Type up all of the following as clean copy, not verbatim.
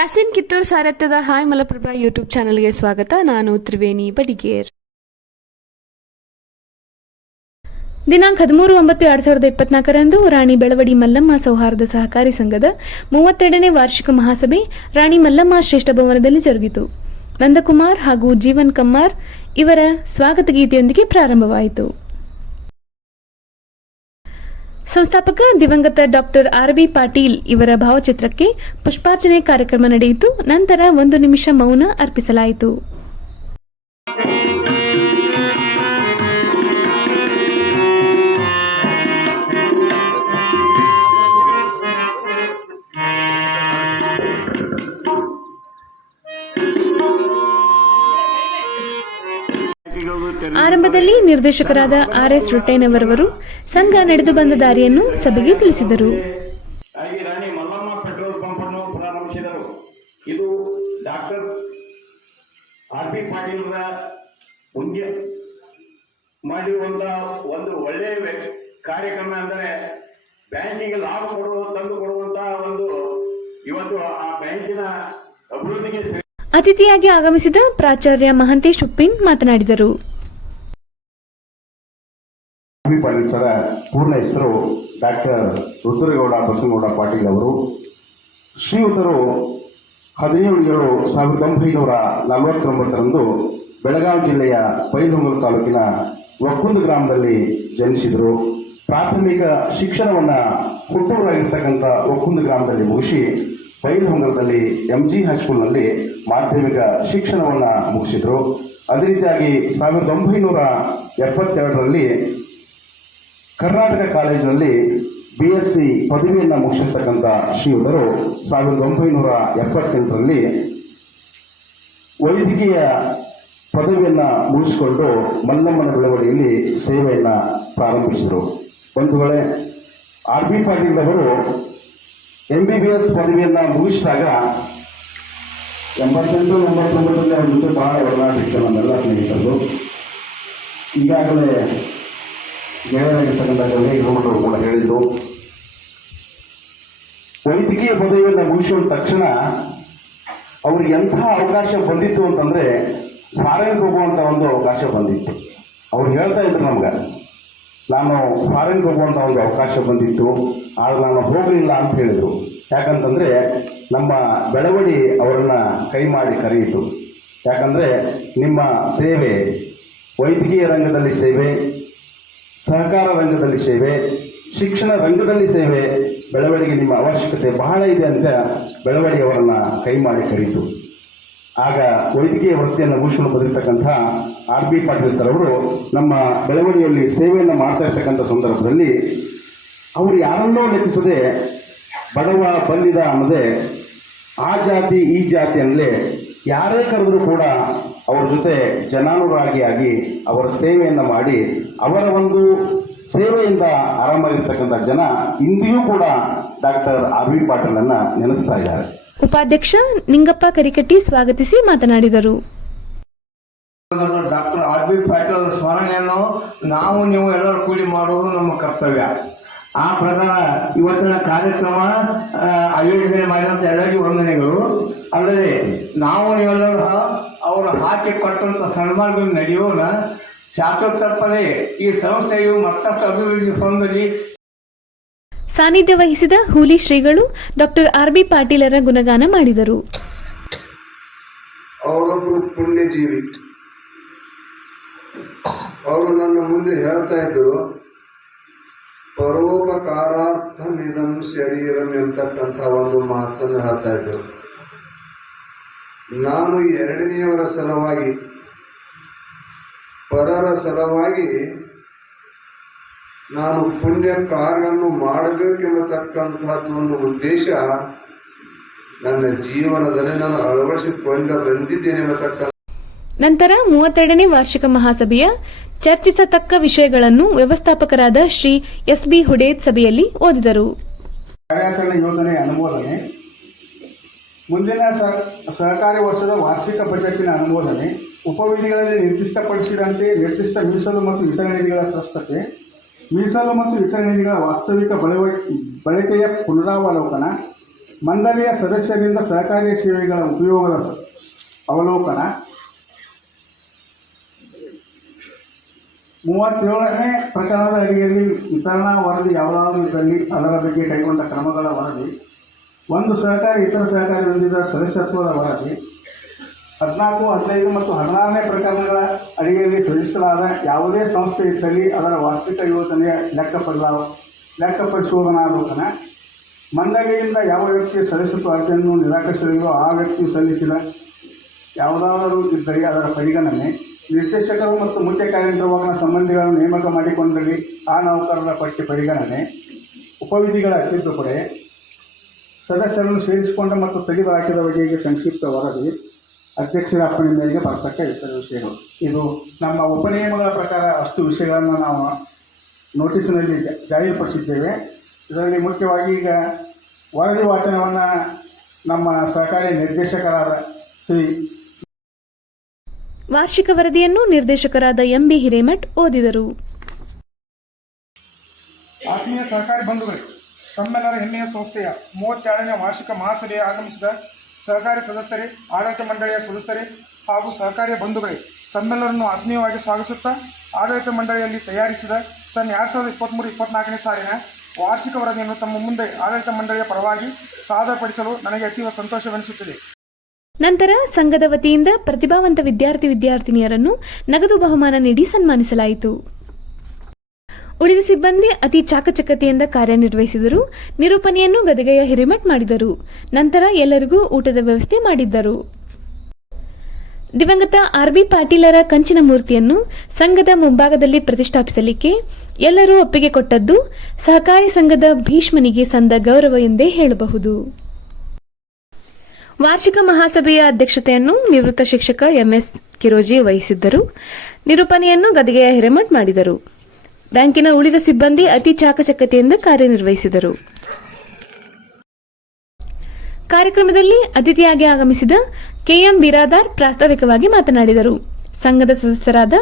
Yasin Kittur ಸಾರಥ್ಯದ hi Malaprabha YouTube ಚಾನೆಲ್ಗೆ ಸ್ವಾಗತ. ನಾನು ತ್ರಿವೇಣಿ ಬಡಿಗೇರ್. ದಿನಾಂಕ 13/9/2024ರಂದು ರಾಣಿ ಬೆಳವಡಿ ಮಲ್ಲಮ್ಮ ಸೌಹಾರ್ದ ಸಹಕಾರಿ ಸಂಘದ 32ನೇ ವಾರ್ಷಿಕ ಮಹಾಸಭೆ ರಾಣಿ ಮಲ್ಲಮ್ಮ ಶ್ರೇಷ್ಠ ಭವನದಲ್ಲಿ ಜರುಗಿತು. ನಂದಕುಮಾರ್ ಹಾಗೂ ಜೀವನ್ ಕಮ್ಮಾರ್ ಇವರ ಸ್ವಾಗತ ಗೀತೆಯೊಂದಿಗೆ ಪ್ರಾರಂಭವಾಯಿತು. ಸಂಸ್ಥಾಪಕ ದಿವಂಗತ ಡಾಕ್ಟರ್ ಆರ್.ಬಿ. ಪಾಟೀಲ್ ಇವರ ಭಾವಚಿತ್ರಕ್ಕೆ ಪುಷ್ಪಾರ್ಚನೆ ಕಾರ್ಯಕ್ರಮ ನಡೆಯಿತು. ನಂತರ 1 ನಿಮಿಷ ಮೌನ ಅರ್ಪಿಸಲಾಯಿತು. ಆರಂಭದಲ್ಲಿ ನಿರ್ದೇಶಕರಾದ ಆರ್.ಎಸ್. ರೊಟ್ಟೆನವರವರು ಸಂಘ ನಡೆದು ಬಂದ ದಾರಿಯನ್ನು ಸಭೆಗೆ ತಿಳಿಸಿದರು. ರಾಣಿ ಮಲ್ಲಮ್ಮ ಪೆಟ್ರೋಲ್ ಪಂಪ್ ಅನ್ನು ಪ್ರಾರಂಭಿಸಿದರು. ಇದು ಡಾಕ್ಟರ್ ಆರ್.ಬಿ. ಪಾಟೀಲ್ರ ಮುಂದೆ ಮಾಡಿರುವಂತ ಒಂದು ಒಳ್ಳೆಯ ಕಾರ್ಯಕ್ರಮ. ಅಂದರೆ ಬ್ಯಾಂಕಿಗೆ ಲಾಭ ತಂದು ಕೊಡುವಂತಹ ಒಂದು ಇವತ್ತು ಆ ಬ್ಯಾಂಕಿನ ಅಭಿವೃದ್ಧಿಗೆ ಅತಿಥಿಯಾಗಿ ಆಗಮಿಸಿದ ಪ್ರಾಚಾರ್ಯ ಮಹಂತೇಶ್ ಉಪ್ಪಿನ್ ಮಾತನಾಡಿದರು. ಪಾಟೀಲ್ ಸರ ಪೂರ್ಣ ಹೆಸರು ಡಾಕ್ಟರ್ ರುದ್ರಗೌಡ ಬಸನಗೌಡ ಪಾಟೀಲ್ ಅವರು. ಶ್ರೀಯುತರು 17/7/1949ರಂದು ಬೆಳಗಾವಿ ಜಿಲ್ಲೆಯ ಬೈಲಹೊಂಗಲ ತಾಲೂಕಿನ ಒಕ್ಕುಂದ ಗ್ರಾಮದಲ್ಲಿ ಜನಿಸಿದರು. ಪ್ರಾಥಮಿಕ ಶಿಕ್ಷಣವನ್ನು ಹುಟ್ಟೂರಾಗಿರ್ತಕ್ಕಂಥ ಒಕ್ಕುಂದ ಗ್ರಾಮದಲ್ಲಿ ಮುಗಿಸಿ ಬೈಲಹೊಂಗಲದಲ್ಲಿ MG ಹೈಸ್ಕೂಲ್ನಲ್ಲಿ ಮಾಧ್ಯಮಿಕ ಶಿಕ್ಷಣವನ್ನು ಮುಗಿಸಿದರು. ಅದೇ ರೀತಿಯಾಗಿ 1972ರಲ್ಲಿ ಕರ್ನಾಟಕ ಕಾಲೇಜಿನಲ್ಲಿ BSc ಪದವಿಯನ್ನು ಮುಗಿಸಿರ್ತಕ್ಕಂಥ ಶ್ರೀಯುತರು 1978ರಲ್ಲಿ ವೈದ್ಯಕೀಯ ಪದವಿಯನ್ನು ಮುಗಿಸಿಕೊಂಡು ಮಲ್ಲಮ್ಮನ ಬೆಳವಡಿಯಲ್ಲಿ ಸೇವೆಯನ್ನು ಪ್ರಾರಂಭಿಸಿದರು. ಬಂಧುಗಳೇ, ಆರ್.ಬಿ. ಪಾಟೀಲ್ ಅವರು MBBS ಪದವಿಯನ್ನು ಮುಗಿಸಿದಾಗ 88-89ರಲ್ಲಿ ಅವ್ರ ಜೊತೆ ಬಹಳ ಒಡನಾಟ ಇತ್ತು ನಮ್ಮೆಲ್ಲ ಸ್ನೇಹಿತರು. ಈಗಾಗಲೇ ಗೆಳೆಯರಾಗಿರ್ತಕ್ಕಂಥ ಗೌಡರು ಕೂಡ ಹೇಳಿದ್ದು, ವೈದ್ಯಕೀಯ ಪದವಿಯನ್ನು ಮುಗಿಸಿದ ತಕ್ಷಣ ಅವ್ರಿಗೆ ಎಂತಹ ಅವಕಾಶ ಬಂದಿತ್ತು ಅಂತಂದರೆ ಫಾರಿನ್ಗೆ ಹೋಗುವಂಥ ಒಂದು ಅವಕಾಶ ಬಂದಿತ್ತು. ಅವ್ರು ಹೇಳ್ತಾ ಇದ್ರು ನಮ್ಗೆ, ನಾನು ಫಾರಿನ್ಗೆ ಹೋಗುವಂಥ ಒಂದು ಅವಕಾಶ ಬಂದಿತ್ತು, ಆದರೆ ನಾನು ಹೋಗಲಿಲ್ಲ ಅಂತ ಹೇಳಿದರು. ಯಾಕಂತಂದರೆ ನಮ್ಮ ಬೆಳವಡಿ ಅವರನ್ನು ಕೈ ಮಾಡಿ ಕರೆಯಿತು. ಯಾಕಂದರೆ ನಿಮ್ಮ ಸೇವೆ, ವೈದ್ಯಕೀಯ ರಂಗದಲ್ಲಿ ಸೇವೆ, ಸಹಕಾರ ರಂಗದಲ್ಲಿ ಸೇವೆ, ಶಿಕ್ಷಣ ರಂಗದಲ್ಲಿ ಸೇವೆ, ಬೆಳವಡಿಗೆ ನಿಮ್ಮ ಅವಶ್ಯಕತೆ ಬಹಳ ಇದೆ ಅಂತ ಬೆಳವಡಿ ಅವರನ್ನು ಕೈ ಮಾಡಿ ಕರೀತು. ಆಗ ವೈದ್ಯಕೀಯ ವೃತ್ತಿಯನ್ನು ಮುಗಿಸ್ಕೊಂಡು ಬಂದಿರತಕ್ಕಂಥ ಆರ್.ಬಿ. ಪಾಟೀಲ್ ಅವರು ನಮ್ಮ ಬೆಳವಡಿಯಲ್ಲಿ ಸೇವೆಯನ್ನು ಮಾಡ್ತಾ ಇರ್ತಕ್ಕಂಥ ಸಂದರ್ಭದಲ್ಲಿ ಅವರು ಯಾರನ್ನೋ ಲೆಕ್ಕಿಸದೆ ಬಡವ ಬಲ್ಲಿದ ಅನ್ನದೆ ಆ ಜಾತಿ ಈ ಜಾತಿ ಅನ್ನಲೇ ಯಾರೇ ಕರೆದರೂ ಕೂಡ ಅವರ ಜೊತೆ ಜನಾನುರಾಗಿಯಾಗಿ ಅವರ ಸೇವೆಯನ್ನು ಮಾಡಿ ಅವರ ಒಂದು ಸೇವೆಯಿಂದ ಆರಾಮಾಗಿರ್ತಕ್ಕಂಥ ಜನ ಇಂದಿಯೂ ಕೂಡ ಡಾಕ್ಟರ್ ಆರ್.ಬಿ. ಪಾಟೀಲನ್ನು ನೆನೆಸ್ತಾ ಇದ್ದಾರೆ. ಉಪಾಧ್ಯಕ್ಷ ನಿಂಗಪ್ಪ ಕರಿಕಟ್ಟಿ ಸ್ವಾಗತಿಸಿ ಮಾತನಾಡಿದರು. Doctor RB. ಪಾಟೀಲ್ ಸ್ಮರಣೆಯನ್ನು ನಾವು ನೀವು ಎಲ್ಲರೂ ಕೂಡಿ ಮಾಡುವುದು ನಮ್ಮ ಕರ್ತವ್ಯ. ಆ ಪ್ರಕಾರ ಇವತ್ತಿನ ಕಾರ್ಯಕ್ರಮ ಆಯೋಜನೆ ಮಾಡಿದಂಥ ಎಲ್ಲರಿಗೂ ವಂದನೆಗಳು. ಅಲ್ಲದೆ ನಾವು ನೀವೆಲ್ಲರೂ ಅವರು ಹಾಕಿ ಕೊಟ್ಟಂಥ ಸನ್ಮಾರ್ಗ ನಡೆಯೋಣ. ಚಾತುರ್ತಪ್ಪದೇ ಈ ಸಂಸ್ಥೆಯು ಮತ್ತಷ್ಟು ಅಭಿವೃದ್ಧಿ ಹೊಂದಲಿ. ಸಾನ್ನಿಧ್ಯ ವಹಿಸಿದ ಹೂಲಿ ಶ್ರೀಗಳು ಡಾಕ್ಟರ್ ಆರ್.ಬಿ. ಪಾಟೀಲರ ಗುಣಗಾನ ಮಾಡಿದರು. ಅವರೊಬ್ಬರು ಪುಣ್ಯಜೀವಿ. ಅವರು ನನ್ನ ಮುಂದೆ ಹೇಳ್ತಾ ಇದ್ರು, ಪರೋಪಕಾರಾರ್ಥಮಿದಂ ಶರೀರಂ ಎಂತಕ್ಕಂಥ ಒಂದು ಮಾತನ್ನು ಹೇಳ್ತಾ ಇದ್ರು. ನಾನು ಎರಡನೆಯವರ ಸಲುವಾಗಿ, ಪರರ ಸಲುವಾಗಿ ನಾನು ಪುಣ್ಯ ಕಾರ್ಯವನ್ನು ಮಾಡಬೇಕೆಂಬತಕ್ಕಂಥದ್ದು ಒಂದು ಉದ್ದೇಶ ನನ್ನ ಜೀವನದಲ್ಲಿ ನಾನು ಅಳವಡಿಸಿಕೊಂಡು ಬಂದಿದ್ದೇನೆ ಎಂಬತಕ್ಕ. ನಂತರ 32ನೇ ವಾರ್ಷಿಕ ಮಹಾಸಭೆಯ ಚರ್ಚಿಸತಕ್ಕ ವಿಷಯಗಳನ್ನು ವ್ಯವಸ್ಥಾಪಕರಾದ ಶ್ರೀ ಎಸ್.ಬಿ. ಹುಡೇದ್ ಸಭೆಯಲ್ಲಿ ಓದಿದರು. ಕಾರ್ಯಾಚರಣೆ ಯೋಜನೆ ಅನುಮೋದನೆ, ಮುಂದಿನ ಸಹಕಾರಿ ವರ್ಷದ ವಾರ್ಷಿಕ ಬಜೆಟಿನ ಅನುಮೋದನೆ, ಉಪವಿಧಿಗಳಲ್ಲಿ ನಿರ್ದಿಷ್ಟಪಡಿಸಿದಂತೆ ನಿರ್ದಿಷ್ಟ ಮೀಸಲು ಮತ್ತು ಇತರ ನಿಧಿಗಳ ಸ್ಪಷ್ಟತೆ, ಮೀಸಲು ಮತ್ತು ಇತರ ನಿಧಿಗಳ ವಾಸ್ತವಿಕ ಬಳಕೆಯ ಪುನರಾವಲೋಕನ, ಮಂಡಳಿಯ ಸದಸ್ಯರಿಂದ ಸಹಕಾರಿ ಸೇವೆಗಳ ಉಪಯೋಗದ ಅವಲೋಕನ, 37ನೇ ಪ್ರಕರಣದ ಅಡಿಯಲ್ಲಿ ವಿತರಣಾ ವರದಿ ಯಾವುದಾದರೂ ಇದ್ದಲ್ಲಿ ಅದರ ಬಗ್ಗೆ ಕೈಗೊಂಡ ಕ್ರಮಗಳ ವರದಿ, ಒಂದು ಸಹಕಾರಿ ಇತರ ಸಹಕಾರಿ ಹೊಂದಿದ ಸದಸ್ಯತ್ವದ ವರದಿ, 14, 15 ಮತ್ತು 16ನೇ ಪ್ರಕರಣಗಳ ಅಡಿಯಲ್ಲಿ ಸೃಜಿಸಲಾದ ಯಾವುದೇ ಸಂಸ್ಥೆ ಇದ್ದಲ್ಲಿ ಅದರ ವಾರ್ಷಿಕ ಯೋಜನೆಯ ಲೆಕ್ಕಪರಿಶೋಧನಾಲೋಕನ, ಮಂಡಳಿಯಿಂದ ಯಾವ ವ್ಯಕ್ತಿಯ ಸದಸ್ಯತ್ವ ಅರ್ಜಿಯನ್ನು ನಿರಾಕರಿಸಲಿರೋ ಆ ವ್ಯಕ್ತಿ ಸಲ್ಲಿಸಿದ ಯಾವುದಾದರೂ ಇದ್ದರೆ ಅದರ ಪರಿಗಣನೆ, ನಿರ್ದೇಶಕರು ಮತ್ತು ಮುಖ್ಯ ಕಾರ್ಯನಿರ್ವಾಹಕ ಸಂಬಂಧಿಗಳನ್ನು ನೇಮಕ ಮಾಡಿಕೊಂಡಲ್ಲಿ ಆ ನೌಕರರ ಪಟ್ಟಿ ಪರಿಗಣನೆ, ಉಪವಿಧಿಗಳ ತಿದ್ದುಪಡಿ, ಸದಸ್ಯರನ್ನು ಸೇರಿಸಿಕೊಂಡ ಮತ್ತು ತೆಗೆದುಹಾಕಿದ ಬಗೆಗೆ ಸಂಕ್ಷಿಪ್ತ ವರದಿ, ಅಧ್ಯಕ್ಷರ ಅಪ್ಪಣೆ ಮೇರೆಗೆ ಬರ್ತಕ್ಕ ಇತರ ವಿಷಯಗಳು. ಇದು ನಮ್ಮ ಉಪನಿಯಮಗಳ ಪ್ರಕಾರ ಅಷ್ಟು ವಿಷಯಗಳನ್ನು ನಾವು ನೋಟಿಸಿನಲ್ಲಿ ಜಾರಿಪಡಿಸಿದ್ದೇವೆ. ಇದರಲ್ಲಿ ಮುಖ್ಯವಾಗಿ ಈಗ ವರದಿ ವಾಚನವನ್ನು ನಮ್ಮ ಸಹಕಾರಿ ನಿರ್ದೇಶಕರಾದ ಶ್ರೀ ವಾರ್ಷಿಕ ವರದಿಯನ್ನು ನಿರ್ದೇಶಕರಾದ ಎಂಬಿ ಹಿರೇಮಠ್ ಓದಿದರು. ಆತ್ಮೀಯ ಸಹಕಾರಿ ಬಂಧುಗಳೇ, ತಮ್ಮೆಲ್ಲರ ಹೆಮ್ಮೆಯ ಸಂಸ್ಥೆಯ 32ನೇ ವಾರ್ಷಿಕ ಮಹಾಸಭೆಗೆ ಆಗಮಿಸಿದ ಸಹಕಾರಿ ಸದಸ್ಯರೇ, ಆಡಳಿತ ಮಂಡಳಿಯ ಸದಸ್ಯರೇ ಹಾಗೂ ಸಹಕಾರಿಯ ಬಂಧುಗಳೇ, ತಮ್ಮೆಲ್ಲರನ್ನು ಆತ್ಮೀಯವಾಗಿ ಸ್ವಾಗತಿಸುತ್ತಾ ಆಡಳಿತ ಮಂಡಳಿಯಲ್ಲಿ ತಯಾರಿಸಿದ ಸನ್ 2023-24ನೇ ಸಾಲಿನ ವಾರ್ಷಿಕ ವರದಿಯನ್ನು ತಮ್ಮ ಮುಂದೆ ಆಡಳಿತ ಮಂಡಳಿಯ ಪರವಾಗಿ ಸಾದರಪಡಿಸಲು ನನಗೆ ಅತೀವ ಸಂತೋಷವೆನಿಸುತ್ತಿದೆ. ನಂತರ ಸಂಘದ ವತಿಯಿಂದ ಪ್ರತಿಭಾವಂತ ವಿದ್ಯಾರ್ಥಿನಿಯರನ್ನು ನಗದು ಬಹುಮಾನ ನೀಡಿ ಸನ್ಮಾನಿಸಲಾಯಿತು. ಉಳಿದ ಸಿಬ್ಬಂದಿ ಅತಿ ಚಾಕಚಕ್ಯತೆಯಿಂದ ಕಾರ್ಯನಿರ್ವಹಿಸಿದರು. ನಿರೂಪಣೆಯನ್ನು ಗದಗೆಯ ಹಿರೇಮಠ್ ಮಾಡಿದರು. ನಂತರ ಎಲ್ಲರಿಗೂ ಊಟದ ವ್ಯವಸ್ಥೆ ಮಾಡಿದ್ದರು. ದಿವಂಗತ ಆರ್.ಬಿ. ಪಾಟೀಲರ ಕಂಚಿನ ಮೂರ್ತಿಯನ್ನು ಸಂಘದ ಮುಂಭಾಗದಲ್ಲಿ ಪ್ರತಿಷ್ಠಾಪಿಸಲಿಕ್ಕೆ ಎಲ್ಲರೂ ಒಪ್ಪಿಗೆ ಕೊಟ್ಟದ್ದು ಸಹಕಾರಿ ಸಂಘದ ಭೀಷ್ಮನಿಗೆ ಸಂದ ಗೌರವ ಎಂದೇ ಹೇಳಬಹುದು. ವಾರ್ಷಿಕ ಮಹಾಸಭೆಯ ಅಧ್ಯಕ್ಷತೆಯನ್ನು ನಿವೃತ್ತ ಶಿಕ್ಷಕ ಎಂಎಸ್ ಕಿರೋಜಿ ವಹಿಸಿದ್ದರು. ನಿರೂಪಣೆಯನ್ನು ಗದಗೆಯ ಹಿರೇಮಠ್ ಮಾಡಿದರು. ಬ್ಯಾಂಕಿನ ಉಳಿದ ಸಿಬ್ಬಂದಿ ಅತಿ ಚಾಕಚಕ್ಯತೆಯಿಂದ ಕಾರ್ಯನಿರ್ವಹಿಸಿದರು. ಕಾರ್ಯಕ್ರಮದಲ್ಲಿ ಅತಿಥಿಯಾಗಿ ಆಗಮಿಸಿದ ಕೆಎಂ ಬಿರಾದಾರ್ ಪ್ರಾಸ್ತಾವಿಕವಾಗಿ ಮಾತನಾಡಿದರು. ಸಂಘದ ಸದಸ್ಯರಾದ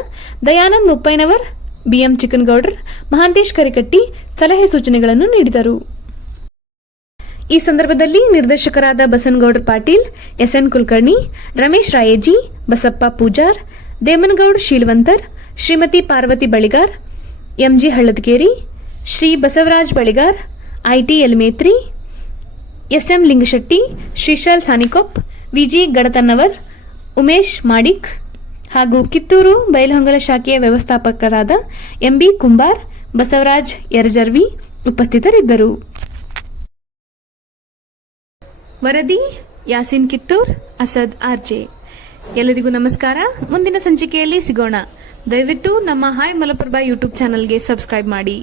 ದಯಾನಂದ್ ಮುಪ್ಪೈನವರ್, ಬಿಎಂ ಚಿಕ್ಕನಗೌಡರ್, ಮಹಾಂತೇಶ್ ಕರಿಕಟ್ಟಿ ಸಲಹೆ ಸೂಚನೆಗಳನ್ನು ನೀಡಿದರು. ಈ ಸಂದರ್ಭದಲ್ಲಿ ನಿರ್ದೇಶಕರಾದ Basanagoudar Patil, SN Kulkarni, Ramesh Rayeji, Basappa Pujar, Demanagoud Sheelavantar, Shrimati Parvati Baligar, MG Halladakeri, Shri Basavaraj Baligar, IT Yalametri, SM Lingashetti, Shrishail Sanikop, VG Gadatannavar, Umesh Madik ಹಾಗೂ ಕಿತ್ತೂರು ಬೈಲಹೊಂಗಲ ಶಾಖೆಯ ವ್ಯವಸ್ಥಾಪಕರಾದ ಎಂಬಿ ಕುಂಬಾರ್, ಬಸವರಾಜ್ ಯರಜರ್ವಿ ಉಪಸ್ಥಿತರಿದ್ದರು. ವರದಿ ಯಾಸಿನ್ ಕಿತ್ತೂರ್, ಅಸದ್ ಆರ್ಜೆ. ಎಲ್ಲರಿಗೂ ನಮಸ್ಕಾರ. ಮುಂದಿನ ಸಂಚಿಕೆಯಲ್ಲಿ ಸಿಗೋಣ. ದಯವಿಟ್ಟು ನಮ್ಮ ಹಾಯ್ ಮಲಪ್ರಭಾ ಯೂಟ್ಯೂಬ್ ಚಾನಲ್ಗೆ ಸಬ್ಸ್ಕ್ರೈಬ್ ಮಾಡಿ.